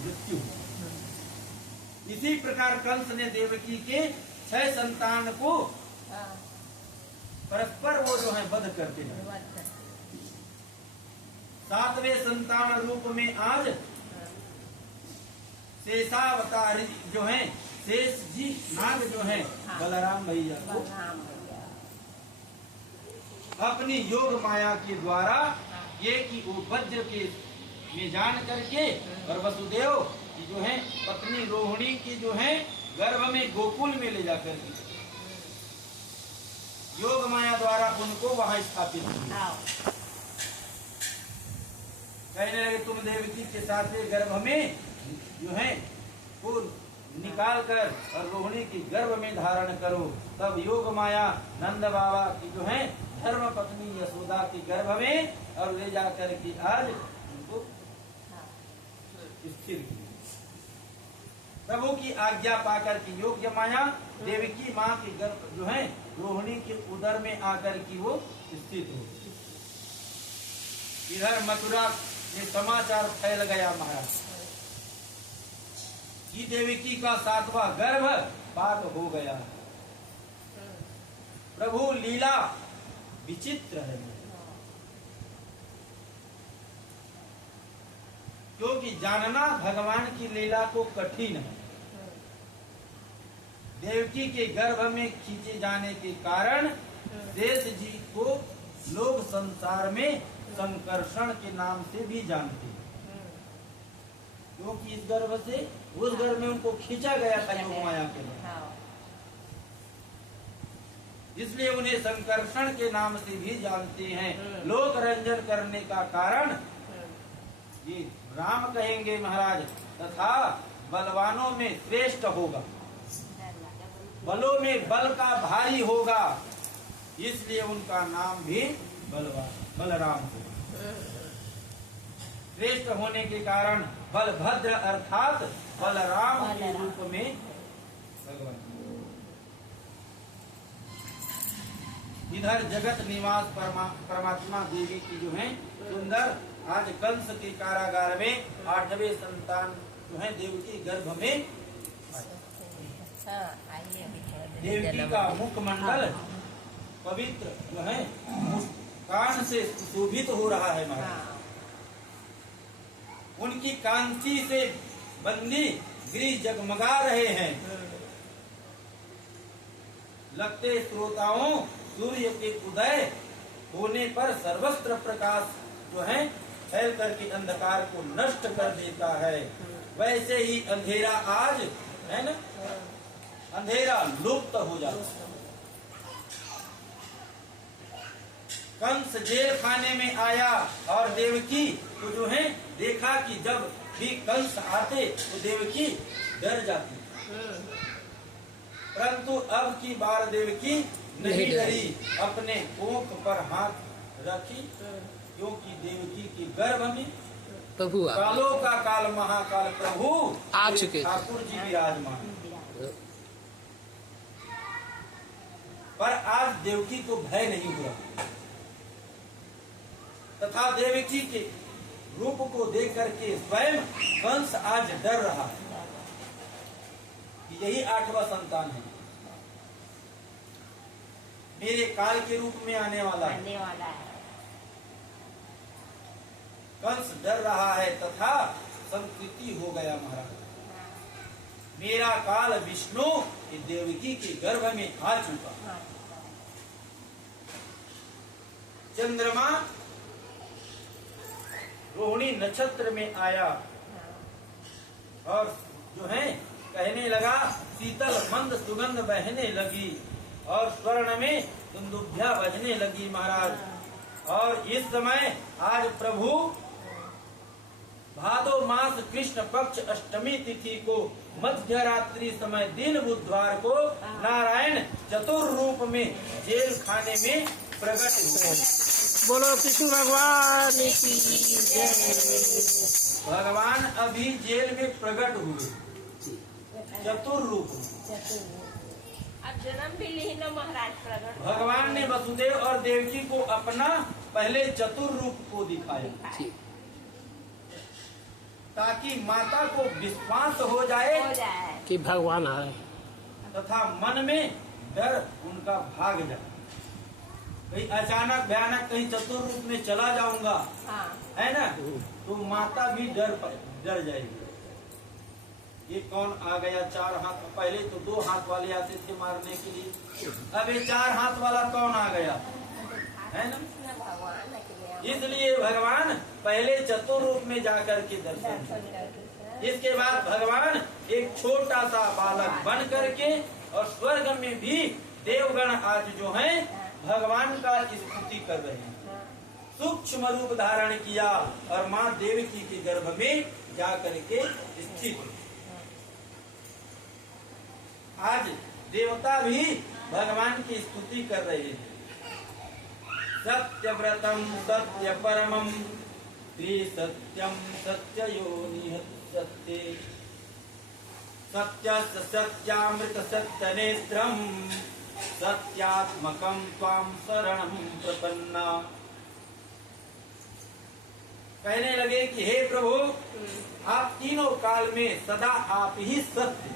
मृत्यु। इसी प्रकार कंस ने देवकी के 6 संतान को परस्पर वो जो है वध करते हैं। 7वें संतान रूप में आज शेषावतारी जो है, शेष जी नाग जो है बलराम भैया को अपनी योग माया के द्वारा ये कि वो वज्र के में जान करके और वसुदेव की जो है पत्नी रोहिणी की जो है गर्भ में गोकुल में ले जाकर के योग माया द्वारा उनको वहां स्थापित किया। कहने लगे तुम देवकी के साथ गर्भ में जो है वो निकाल कर और रोहिणी की गर्भ में धारण करो। तब योग माया नंद बाबा की जो है धर्म पत्नी यशोदा की गर्भ में और ले जाकर के आज उनको स्थिर किया। प्रभु की आज्ञा पाकर की योग्य माया देवकी माँ की गर्भ जो है रोहिणी के उदर में आकर की वो स्थित हो। इधर मथुरा में समाचार फैल गया महाराज कि देवकी का 7वां गर्भ पात हो गया। प्रभु लीला विचित्र है, क्योंकि जानना भगवान की लीला को कठिन है। देवकी के गर्भ में खींचे जाने के कारण शेष जी को लोग संसार में संकर्षण के नाम से भी जानते हैं, क्योंकि इस गर्भ से उस गर्भ में उनको खींचा गया था योग माया के लिए। इसलिए उन्हें संकर्षण के नाम से भी जानते हैं। लोक रंजन करने का कारण ये राम कहेंगे महाराज तथा बलवानों में श्रेष्ठ होगा, बलों में बल का भारी होगा, इसलिए उनका नाम भी बलराम होगा। श्रेष्ठ होने के कारण बलभद्र अर्थात बलराम के रूप में भगवान। इधर जगत निवास परमात्मा देवी की जो है सुंदर आज कंस के कारागार में 8वें संतान जो है देवकी गर्भ में देवकी का मुखमंडल पवित्र जो है मुस्कान से सुशोभित हो रहा है महाराज। उनकी कांति से बंदी गृह जगमगा रहे हैं। लगते श्रोताओं सूर्य के उदय होने पर सर्वत्र प्रकाश जो है फैल करके अंधकार को नष्ट कर देता है। वैसे ही अंधेरा आज है ना, अंधेरा लुप्त हो जाता है। कंस जेल खाने में आया और देवकी तो जो है देखा कि जब भी कंस आते तो देवकी डर जाती, परंतु अब की बार देवकी नहीं डरी, अपने कोख पर हाथ रखी, क्योंकि देवकी के गर्भ में प्रभु कालों का काल महाकाल प्रभु आ चुके, ठाकुर जी विराजमान। पर आज देवकी को भय नहीं हुआ तथा देवकी के रूप को देख करके स्वयं कंस आज डर रहा है कि यही 8वां संतान है, मेरे काल के रूप में आने वाला है। कंस डर रहा है तथा संस्कृति हो गया महाराज, मेरा काल विष्णु देवकी के गर्भ में आ चुका। चंद्रमा रोहिणी नक्षत्र में आया और जो है कहने लगा, शीतल मंद सुगंध बहने लगी और स्वर्ण में दुंदुभिया बजने लगी महाराज। और इस समय आज प्रभु भादो मास कृष्ण पक्ष अष्टमी तिथि को मध्य रात्रि समय दिन बुधवार को नारायण चतुर रूप में जेल खाने में प्रकट हुए। बोलो कृष्ण भगवान की जय। भगवान अभी जेल में प्रकट हुए चतुर रूप में। अब जन्म भी लीन महाराज प्रकट। भगवान ने वसुदेव और देवकी को अपना पहले चतुर रूप को दिखाया, ताकि माता को विश्वास हो जाए हो जाए। कि भगवान आए। तथा मन में डर उनका भाग जाए। कहीं अचानक भयानक कहीं चतुर रूप में चला जाऊंगा, हाँ। है ना, तो माता भी डर जाएगी। ये कौन आ गया 4 हाथ, पहले तो 2 हाथ वाले आते थे मारने के लिए, अब ये 4 हाथ वाला कौन आ गया, है ना। कृष्ण भगवान के लिए इसलिए भगवान पहले चतुर रूप में जाकर के दर्शन दर्शन किए। करके इसके बाद भगवान एक छोटा सा बालक बन करके और स्वर्ग में भी देवगण आज जो हैं भगवान का स्तुति कर रहे हैं। सूक्ष्म रूप धारण किया और माँ देवकी के गर्भ में जा करके स्थित। आज देवता भी भगवान की स्तुति कर रहे हैं। सत्यव्रतम सत्य परमम त्रिसत्यम सत्ययोनिः सत्ये सत्यस्य सत्यामृत सत्यनेत्रम सत्यात्मकम त्वाम शरणं प्रपन्ना। कहने लगे कि हे प्रभु, आप तीनों काल में सदा आप ही सत्य,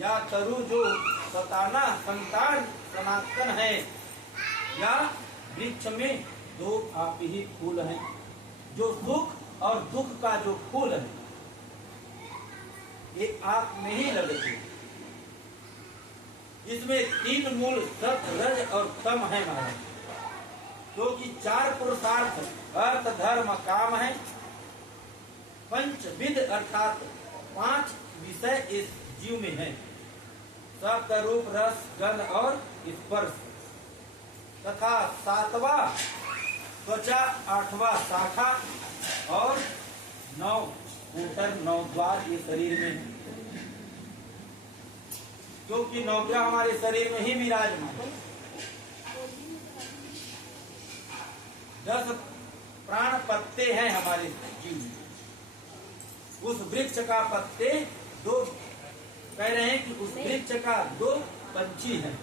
या तरु जो सताना संतान सनातन है, या वृक्ष में 2 आप ही फूल हैं, जो सुख और दुख का जो फूल है ये आप में ही लगते। इसमें 3 मूल सत्य रज और तम है महाराज, क्योंकि 4 पुरुषार्थ अर्थ धर्म काम है, 5 विध अर्थात 5 विषय इस जीव में है, शब्द रूप रस गंध और स्पर्श, तथा 7वां त्वचा, 8वां शाखा और 9 कूटर 9 द्वार ये शरीर में, क्योंकि 9 ग्रह हमारे शरीर में ही विराजमान है। 10 प्राण पत्ते हैं हमारे जीव में। उस वृक्ष का पत्ते 2 कह रहे हैं कि उस वृक्ष का 2 पंछी हैं,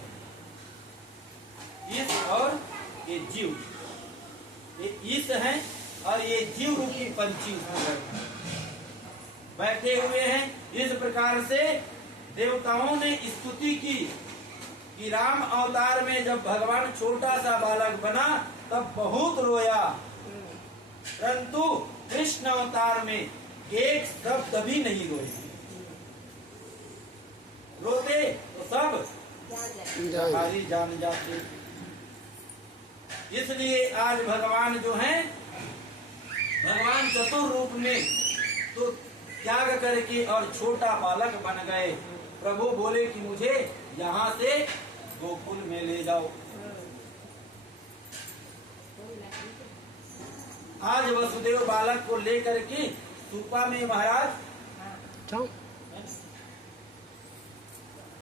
ईश और ये जीव। ये ईश हैं और ये जीव रूपी पंछी उसमें बैठे हुए हैं। इस प्रकार से देवताओं ने स्तुति की कि राम अवतार में जब भगवान छोटा सा बालक बना तब बहुत रोया, परंतु कृष्ण अवतार में एक शब्द भी नहीं रोए। रोते तो सब हमारी जान जाते। इसलिए आज भगवान जो हैं, भगवान चतुर रूप में तो त्याग करके और छोटा बालक बन गए। प्रभु बोले कि मुझे यहाँ से गोकुल में ले जाओ। आज वसुदेव बालक को लेकर के सूपा में महाराज